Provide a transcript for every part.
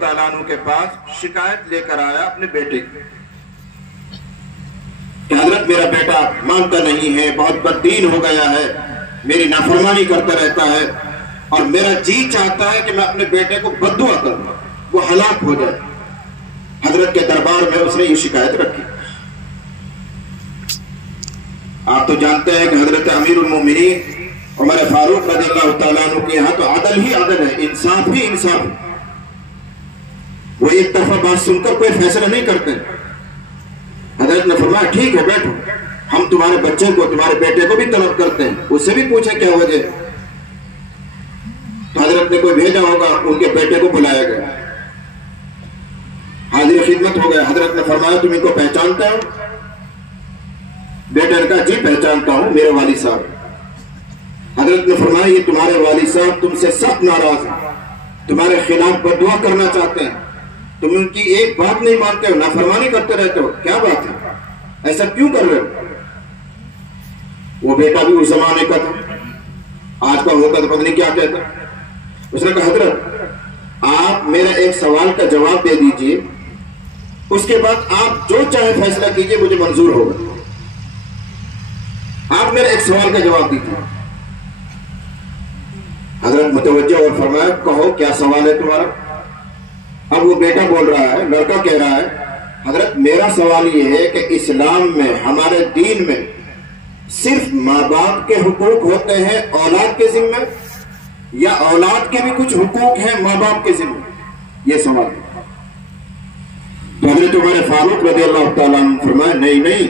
تعالیٰ عنہ کے پاس شکایت لے کر آیا اپنے بیٹے کی کہ حضرت میرا بیٹا مانتا نہیں ہے، بہت بددین ہو گیا ہے، میری نافرمانی کرتا رہتا ہے اور میرا جی چاہتا ہے کہ میں اپنے بیٹے کو بددعا کروں، وہ ہلاک ہو جائے۔ حضرت کے دربار میں اس نے یہ شکایت رکھی۔ آپ تو جانتے ہیں کہ حضرت امیر المومنین عمر فاروق رضی اللہ تعالیٰ عنہ کے یہاں تو عدل ہی عدل ہے، انصاف ہی انصاف ہے۔ وہ ایک طرفہ بات سن کر کوئی فیصلہ نہیں کرتے۔ حضرت نے فرمایا ٹھیک ہے بیٹھو، ہم تمہارے بچے کو، تمہارے بیٹے کو بھی طلب کرتے ہیں، اس سے بھی پوچھیں کیا وجہ ہے۔ تو حضرت نے کوئی بھیجا ہوگا، ان کے بیٹے کو بلایا گیا، حاضر خدمت ہو گیا۔ حضرت نے فرمایا تم ان کو پہچانتے ہو؟ بیٹے نے کہا جی پہچانتا ہوں، میرے والد صاحب۔ حضرت نے فرمایا یہ تمہارے والد صاحب تم سے سخت ناراض ہیں، تمہارے خلاف بددعا کرنا چاہتے ہیں، تم ان کی ایک بات نہیں مانتے ہو، نافرمانی کرتے رہتے ہو، کیا بات ہے، ایسا کیوں کر رہے ہو؟ وہ بیٹا بھی اس زمانے کا تھا، آج کا ہوتا تو پتہ نہیں کیا کہتا۔ اس نے کہا حضرت آپ میرا ایک سوال کا جواب دے دیجئے، اس کے بعد آپ جو چاہے فیصلہ کیجئے، مجھے منظور ہوگا۔ آپ میرا ایک سوال کا جواب دیجئے۔ حضرت متوجہ اور فرمایا کہو کیا سوال ہے تمہارا؟ اب وہ بیٹا بول رہا ہے، لڑکا کہہ رہا ہے حضرت میرا سوال یہ ہے کہ اسلام میں، ہمارے دین میں صرف ماں باپ کے حقوق ہوتے ہیں اولاد کے ذمہ، یا اولاد کے بھی کچھ حقوق ہیں ماں باپ کے ذمہ؟ یہ سوال ہے۔ تو حضرت عمر فاروق رضی اللہ تعالیٰ عنہ فرمایا نہیں،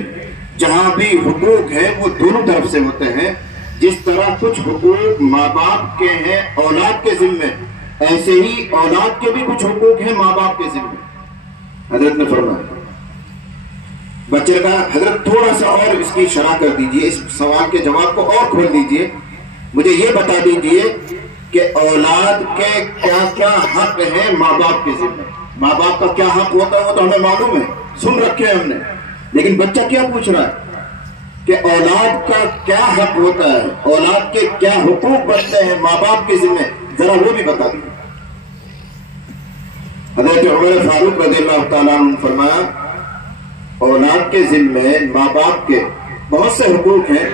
جہاں بھی حقوق ہیں وہ دونوں طرف سے ہوتے ہیں، جس طرح کچھ حقوق ماں باپ کے ہیں اولاد کے ذمہ، ایسے ہی اولاد کے بھی کچھ حقوق ہیں ماں باپ کے ذمہ۔ حضرت نے فرمایا، بچے نے کہا حضرت تھوڑا سا اور اس کی شرح کر دیجئے، اس سوال کے جواب کو اور کھول دیجئے، مجھے یہ بتا دیجئے کہ اولاد کے کیا کیا حق ہیں ماں باپ کے ذمہ۔ ماں باپ کا کیا حق ہوتا ہے وہ تو ہمیں معلوم ہے، سن رکھے ہم نے، لیکن بچہ کیا پوچھ رہا ہے کہ اولاد کا کیا حق ہوتا ہے، اولاد کے کیا حقوق بنتے ہیں ماں باپ کے ذمہ، ذرا وہ بھی بتا دیں۔ حضرت عمر فاروق رضی اللہ تعالیٰ عنہ فرمایا اولاد کے ذمہ ماں باپ کے بہت سے حقوق ہیں،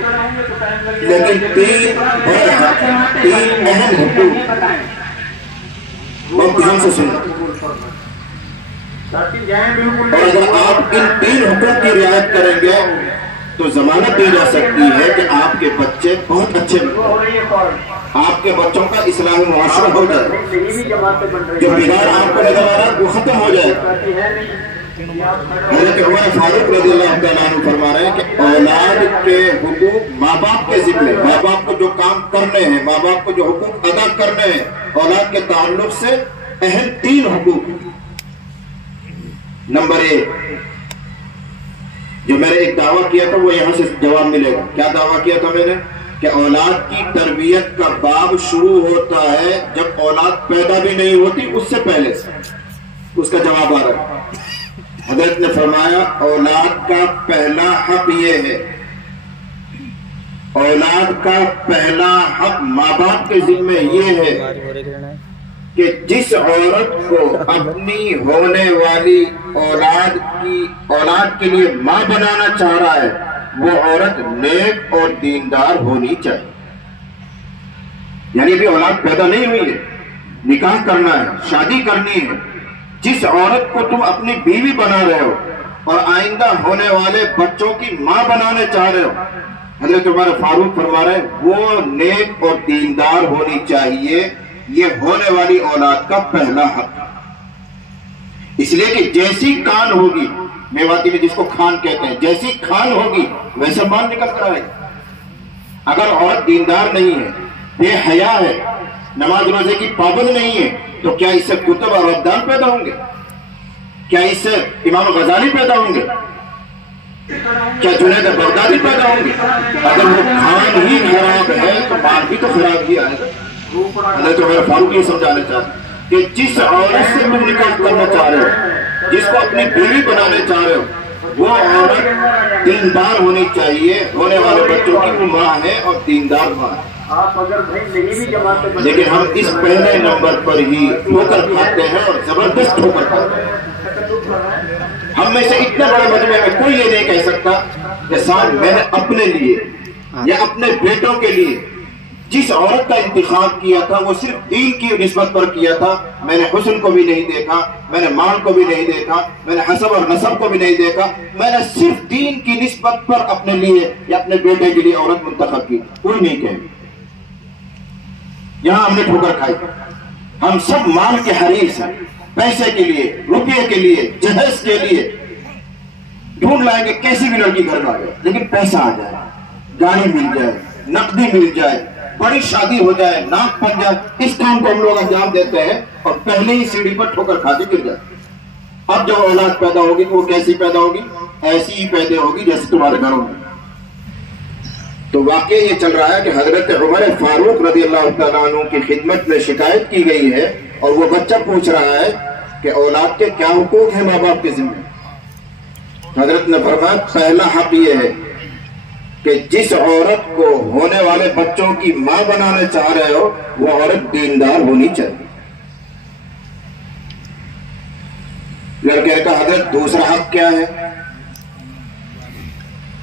لیکن تین بڑے حق ہیں، تین اہم حقوق، بہت دھیان سے سنیں۔ اور اگر آپ ان تین حقوق کی رعایت کریں گے تو ضمانت دی جا سکتی ہے کہ آپ کے بچے بہت اچھے بنیں، آپ کے بچوں کا اصلاح معاشرہ ہو جائے، جو بگاڑ آپ کو نظر آ رہا ہے وہ ختم ہو جائے۔ حضرت عمر فاروق رضی اللہ تعالیٰ عنہ فرما رہے ہیں کہ اولاد کے حقوق ماں باپ کے ذمہ، ماں باپ کو جو کام کرنے ہیں، ماں باپ کو جو حقوق ادا کرنے ہیں اولاد کے تعلق سے، اہم تین حقوق۔ نمبر ایک، جو میں نے ایک دعویٰ کیا تھا وہ یہاں سے جواب ملے گا۔ کیا دعویٰ کیا تھا میں نے؟ کہ اولاد کی تربیت کا باب شروع ہوتا ہے جب اولاد پیدا بھی نہیں ہوتی، اس سے پہلے سے، اس کا جواب آ رہا ہے۔ حضرت نے فرمایا اولاد کا پہلا حق یہ ہے، اولاد کا پہلا حق ماں باپ کے ذمہ یہ ہے کہ جس عورت کو اپنی ہونے والی اولاد کے لیے ماں بنانا چاہ رہا ہے وہ عورت نیک اور دیندار ہونی چاہیے۔ یعنی ابھی اولاد پیدا نہیں ہوئی ہے، نکاح کرنا ہے، شادی کرنی ہے، جس عورت کو تم اپنی بیوی بنا رہے ہو اور آئندہ ہونے والے بچوں کی ماں بنانے چاہ رہے ہو، حضرت عمر فاروق فرما رہے ہیں وہ نیک اور دیندار ہونی چاہیے، یہ ہونے والی اولاد کا پہلا حق۔ اس لیے کہ جیسی کان ہوگی، میواتی میں جس کو کھان کہتے ہیں، جیسی کھان ہوگی ویسا مال نکل کر آئے گا۔ اگر عورت دیندار نہیں ہے، بے حیا ہے، نماز روزے کی پابند نہیں ہے، تو کیا اس سے کتب اور ابدال پیدا ہوں گے؟ کیا اس سے امام غزالی پیدا ہوں گے؟ کیا جنید بغدادی پیدا ہوں گے؟ اگر وہ کھان ہی خراب ہے تو مال بھی تو خراب ہی آئے گا۔ حضرت عمر فاروق یہ سمجھانا چاہتے ہیں کہ جس عورت سے تم نکاح کرنا چاہ رہے ہو، جس کو اپنی بیوی بنانے چاہ رہے ہو، وہ عورت دیندار ہونی چاہیے، ہونے والے بچوں کی وہ ماں ہے اور دیندار ماں ہے۔ لیکن ہم اس پہلے نمبر پر ہی ٹھوکر کھاتے ہیں اور زبردست سب ٹھوکر کھاتے ہیں. ہم میں سے اتنے بڑے مجمع میں کوئی یہ نہیں کہہ سکتا کہ صاحب میں نے اپنے لیے یا اپنے بیٹوں کے لیے جس عورت کا انتخاب کیا تھا وہ صرف دین کی نسبت پر کیا تھا. میں نے حسن کو بھی نہیں دیکھا, میں نے مال کو بھی نہیں دیکھا, میں نے حسب اور نسب کو بھی نہیں دیکھا, میں نے صرف دین کی نسبت پر اپنے لیے یا اپنے بیٹے کے لیے عورت منتخب کی. کوئی نہیں کہے. یہاں ہم نے ٹھوکر کھائی. ہم سب مال کے حریص ہیں, پیسے کے لیے, روپے کے لیے, جہیز کے لیے ڈھونڈ لائیں گے کیسی بھی لڑکی گھر میں آ جائے, لیکن پیسہ آ جائے, گاڑی مل جائے, نقدی مل جائے, بڑی شادی ہو جائے, ناک بن جائے. اس کام کو ہم لوگ انجام دیتے ہیں اور پہلے ہی سیڑھی پر ٹھوکر کھا کے گر جاتے. اب جب اولاد پیدا ہوگی تو وہ کیسی پیدا ہوگی؟ ایسی ہی پیدا ہوگی جیسے تمہارے گھروں میں. تو واقعہ یہ چل رہا ہے کہ حضرت عمر فاروق رضی اللہ تعالیٰ عنہ کی خدمت میں شکایت کی گئی ہے اور وہ بچہ پوچھ رہا ہے کہ اولاد کے کیا حقوق ہیں ماں باپ کے ذمہ. حضرت نے فرمایا پہلا حق یہ ہے کہ جس عورت کو ہونے والے بچوں کی ماں بنانا چاہ رہے ہو وہ عورت دیندار ہونی چاہیے. لڑکے کا حضرت دوسرا حق کیا ہے؟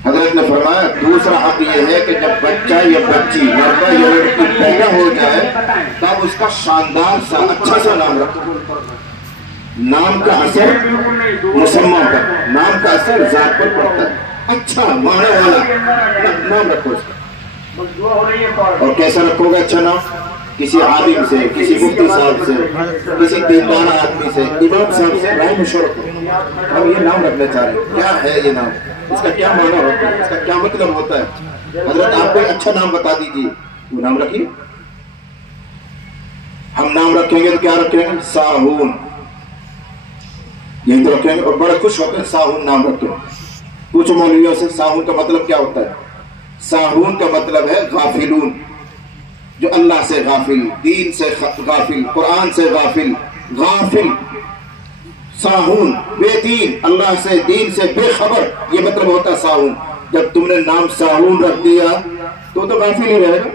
حضرت نے فرمایا دوسرا حق یہ ہے کہ جب بچہ یا بچی لڑکا یا لڑکی پیدا ہو جائے تب اس کا شاندار سا اچھا سا نام رکھو. نام کا اثر مسمہ پر, نام کا اثر ذات پر پڑتا ہے. اچھا معنی والا نام رکھو اس کا. اور کیسا رکھو گے اچھا نام؟ کسی عالم سے, کسی مفتی صاحب سے, کسی دیندار آدمی سے, امام صاحب سے رائے مشورہ کرو. ہم یہ نام رکھنا چاہ رہے ہیں, کیا ہے یہ نام, اس کا کیا معنی ہوتا ہے, اس کا کیا مطلب ہوتا ہے. حضرت آپ کوئی اچھا نام بتا دیجیے, وہ نام رکھیے. ہم نام رکھیں گے تو کیا رکھیں گے؟ ساہون, یہی تو رکھیں گے. اور بڑے خوش ہوتے ہیں ساہون نام رکھتے ہیں. پوچھو مولویوں سے ساہون کا مطلب کیا ہوتا ہے. ساہون کا مطلب ہے غافلون, جو اللہ سے غافل, دین سے غافل, قرآن سے غافل. غافل, ساہون, بے دین, اللہ سے دین سے بے خبر, یہ مطلب ہوتا ہے ساہون. جب تم نے نام ساہون رکھ دیا تو غافل ہی رہے گا,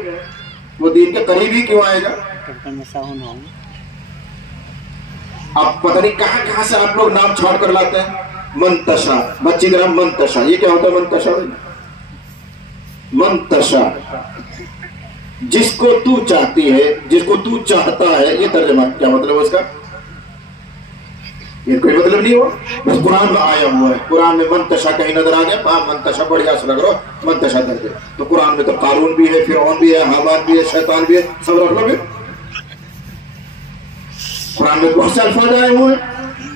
وہ دین کے قریب ہی کیوں آئے گا. اب پتہ نہیں کہاں کہاں سے آپ لوگ نام چھوڑ کر لاتے ہیں. منتشا, بچی کا نام منتشا, یہ کیا ہوتا ہے منتشا؟ منتشا جس کو تو چاہتی ہے, جس کو تو چاہتا ہے, یہ ترجمہ کیا مطلب ہے اس کا؟ یہ کوئی مطلب نہیں ہوا, بس قرآن میں آیا ہوا ہے. قرآن میں منتشا کہیں نظر آ گیا, ہاں منتشا بڑھیا سے لگ رہا, منتشا درج. تو قرآن میں تو قارون بھی ہے, فرعون بھی ہے, حامان بھی ہے, شیطان بھی ہے, سب رکھ لو. قرآن میں بہت سے الفاظ آئے ہوئے ہیں,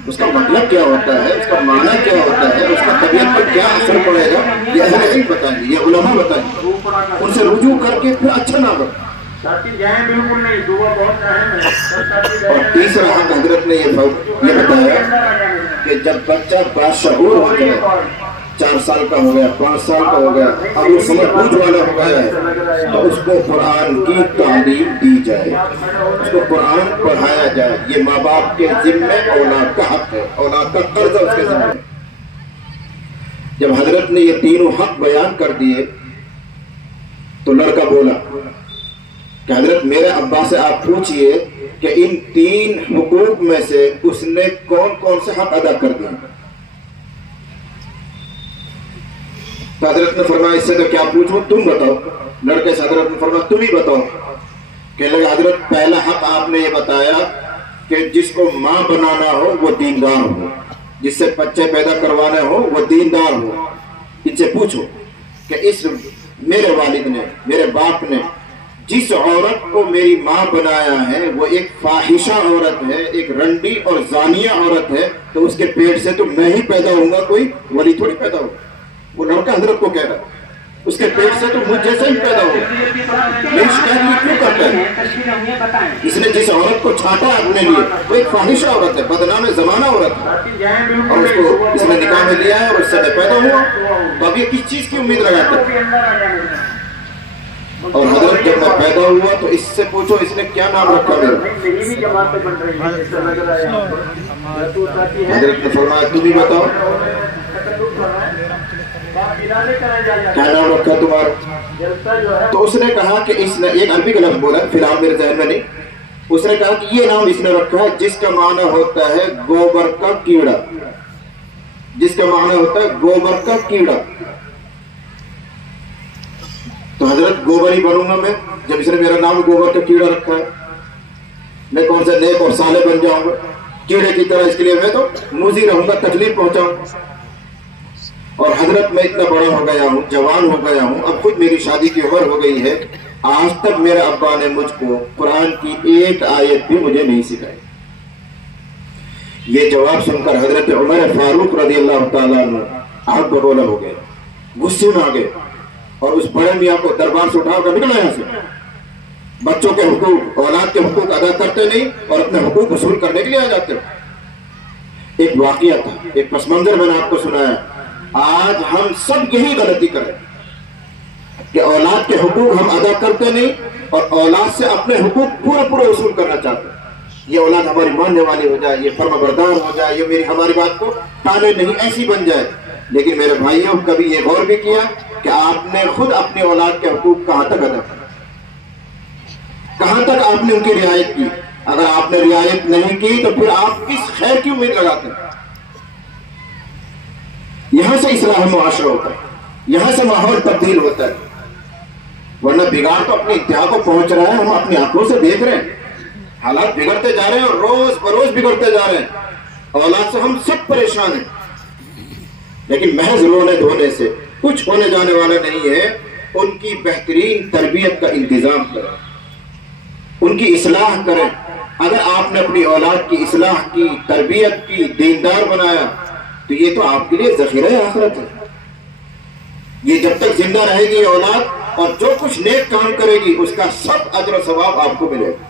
اس کا مطلب کیا ہوتا ہے, اس کا معنی کیا ہوتا ہے, اس کا طبیعت پر کیا اثر پڑے گا, یہ اہل علم بتائیں گے, یہ علماء بتائیں گے. ان سے رجوع کر کے پھر اچھا نام رکھیں. اور تیسرا حق حضرت نے یہ بتایا کہ جب بچہ باشعور ہو جائے, 4 سال کا ہو گیا, 5 سال کا ہو گیا, اب وہ سمجھ بوجھ والا ہو گیا ہے, تو اس کو قرآن کی تعلیم دی جائے, اس کو قرآن پڑھایا جائے. یہ ماں باپ کے ذمے اولاد کا حق ہے, اولاد کا قرض ہے اس کے ذمے. جب حضرت نے یہ تینوں حق بیان کر دیے تو لڑکا بولا کہ حضرت میرے ابا سے آپ پوچھئے کہ ان 3 حقوق میں سے اس نے کون کون سے حق ادا کر دیا. تو حضرت نے فرمایا اس سے تو کیا پوچھو, تم بتاؤ. لڑکے سے حضرت نے فرمایا تم ہی بتاؤ. کہ لگا حضرت پہلا حق آپ نے یہ بتایا کہ جس کو ماں بنانا ہو وہ دیندار ہو, جس سے بچے پیدا کروانے ہو وہ دیندار ہو. ان سے پوچھو کہ اس میرے والد نے, میرے باپ نے جس عورت کو میری ماں بنایا ہے وہ ایک فاحشہ عورت ہے, ایک رنڈی اور زانیہ عورت ہے, تو اس کے پیٹ سے تو میں ہی پیدا ہوں گا, کوئی ولی تھوڑی پیدا ہوگا. وہ لڑکا حضرت کو کہہ رہا ہے اس کے پیٹ سے تو مجھ جیسا ہی پیدا ہوگا. میری شکایت یہ کیوں کرتا ہے؟ اس نے جس عورت کو چھانٹا اپنے لیے وہ ایک فاحشہ عورت ہے, بدنام زمانہ عورت ہے, اور اس کو اس نے نکاح میں لیا ہے اور اس سے میں پیدا ہوا, تو اب یہ کس چیز کی امید لگاتے ہیں؟ اور حضرت جب میں پیدا ہوا تو اس سے پوچھو اس نے کیا نام رکھا میرا. حضرت نے فرمایا تم ہی بتاؤ کیا نام رکھا تمہارا. تو اس نے کہا کہ اس نے ایک عربی کا لفظ بولا, فی الحال میرے ذہن میں نہیں, اس نے کہا کہ یہ نام اس نے رکھا ہے جس کا معنی ہوتا ہے گوبر کا کیڑا، جس کا معنی ہوتا ہے گوبر کا کیڑا۔ تو حضرت گوبر ہی بنوں گا میں جب اس نے میرا نام گوبر کا کیڑا رکھا ہے، میں کون سے نیک اور صالح بن جاؤں گا کیڑے کی طرح؟ اس کے لیے میں تو موذی رہوں گا، تکلیف پہنچاؤں۔ اور حضرت میں اتنا بڑا ہو گیا ہوں، جوان ہو گیا ہوں، اب خود میری شادی کی عمر ہو گئی ہے، آج تک میرے ابا نے مجھ کو قرآن کی ایک آیت بھی مجھے نہیں سکھائی۔ یہ جواب سن کر حضرت عمر فاروق رضی اللہ تعالیٰ عنہ آگ بگولا ہو گئے، غصے میں آ گئے، اور اس بڑے میاں کو دربار سے اٹھا کر نکلا یہاں سے۔ بچوں کے حقوق، اولاد کے حقوق ادا کرتے نہیں اور اپنے حقوق وصول کرنے کے لیے آ جاتے۔ ایک واقعہ تھا، ایک پس منظر میں نے آپ کو سنایا۔ آج ہم سب یہی غلطی کریں کہ اولاد کے حقوق ہم ادا کرتے نہیں اور اولاد سے اپنے حقوق پورا وصول کرنا چاہتے ہیں۔ یہ اولاد ہماری ماننے والی ہو جائے، یہ فرما بردار ہو جائے، یہ ہماری بات کو ٹالے نہیں، ایسی بن جائے۔ لیکن میرے بھائیوں، کبھی یہ غور بھی کیا کہ آپ نے خود اپنی اولاد کے حقوق کہاں تک ادا کیا؟ کہاں تک آپ نے ان کی رعایت کی؟ اگر آپ نے رعایت نہیں کی تو پھر آپ کس خیر کی امید لگاتے ہیں؟ یہاں سے اصلاح معاشرہ ہوتا ہے، یہاں سے ماحول تبدیل ہوتا ہے، ورنہ بگاڑ تو اپنی انتہا کو پہنچ رہا ہے، ہم اپنی آنکھوں سے دیکھ رہے ہیں۔ حالات بگڑتے جا رہے ہیں اور روز بروز بگڑتے جا رہے ہیں، اولاد سے ہم سب پریشان ہیں۔ لیکن محض رونے دھونے سے کچھ ہونے جانے والا نہیں ہے، ان کی بہترین تربیت کا انتظام کریں، ان کی اصلاح کریں۔ اگر آپ نے اپنی اولاد کی اصلاح کی، تربیت کی، دیندار بنایا تو یہ تو آپ کے لیے ذخیرہ آخرت ہے۔ یہ جب تک زندہ رہے گی اولاد، اور جو کچھ نیک کام کرے گی اس کا سب اجر و ثواب آپ کو ملے گا۔